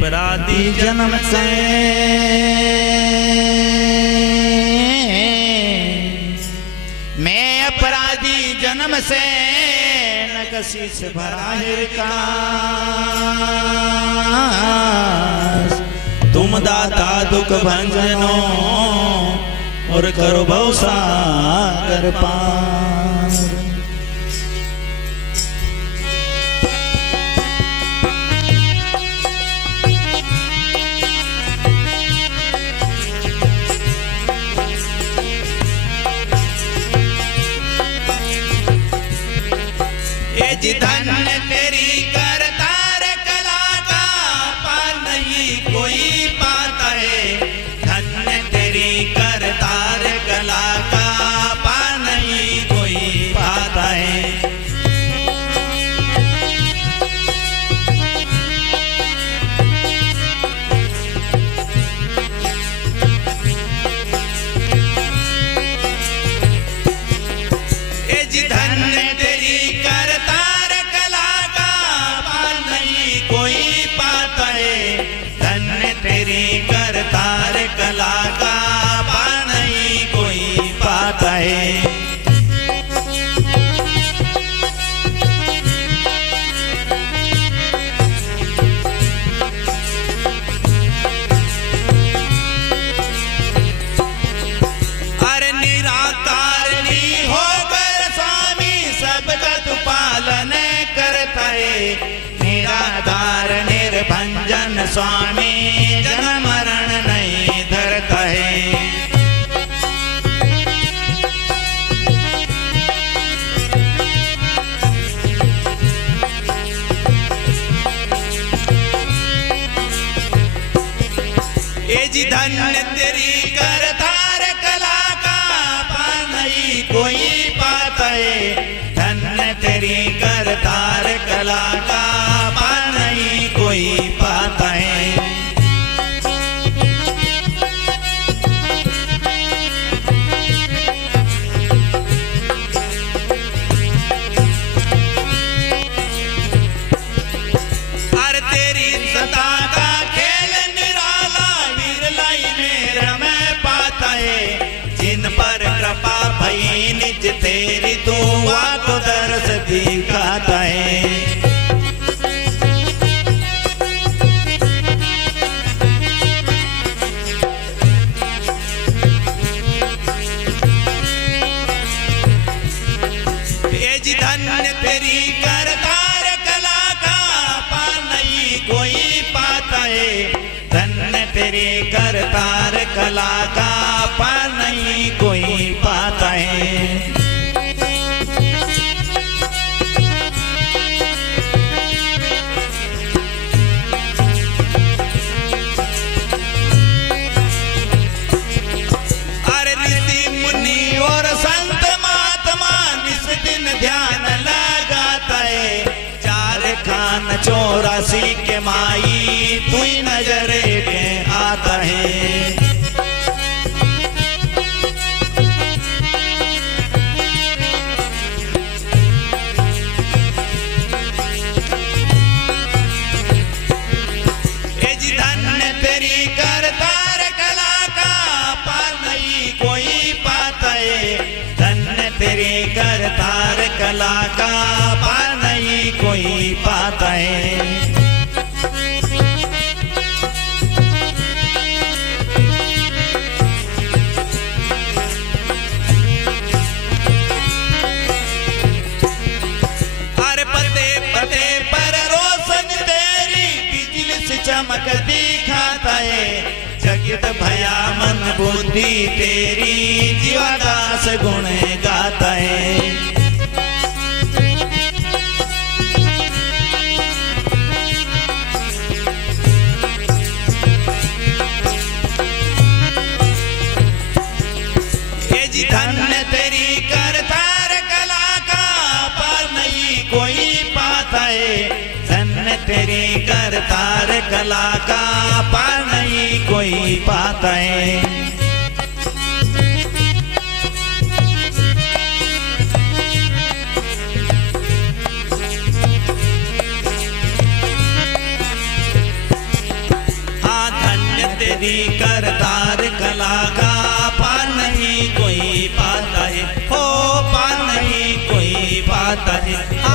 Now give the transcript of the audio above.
अपराधी जन्म से मैं अपराधी जन्म से न कसी से भरा हिरकास तुम दाता दुख भंजनो और करो भवसागर पार। जी धन्य तेरी करतार कला का पार नहीं कोई पाता है। धन्य तेरी करतार कला का पार नहीं कोई पाता है। ए जी धन्य तेरी करतार कला का पार नहीं कोई पाता है। धन्य तेरी करतार कला का पार नहीं कोई पाता है। अरे निराकारणी होकर स्वामी सब जग पालन करता है। निराधार निर्भंजन स्वामी जन्म मरण नहीं धरता है। ए जी धन्य तेरी करतार कला का पार नहीं कोई पाता है। धन्य तेरी करतार कला का पार नहीं कोई पाता है। अरे तेरी सता का खेल निराला विरलाई मेरा मैं पाता है। जिन पर कृपा भई निज तेरी दुआ को दर्श दिखाता है। ए जी धन्य तेरी करतार कला का पार नहीं कोई पाता है। धन्य तेरी करतार कला का पार नहीं कोई पाता है। अरे ऋषि मुनि और संत महात्मा निस दिन ध्यान लगाता है। 4 खान 84 के माई तू ही नजरे के आता है। ए जी धन्य तेरी करतार कला का पार नहीं कोई पाता है। धन्य तेरी करतार कला का पार नहीं कोई पाता है। अरे पते पते पर रोशन तेरी बिजली से चमक दिखाता है। जगत भया मन बुद्धि तेरी जीवादास गुण गाता है। ए जी धन्य तेरी करतार कला का पार नहीं कोई पाता है। धन्य तेरी करतार कला का पार नहीं कोई पाता है। हाँ धन्य तेरी करतार कला का, पार नहीं कोई पाता है, हो पार नहीं कोई पाता है।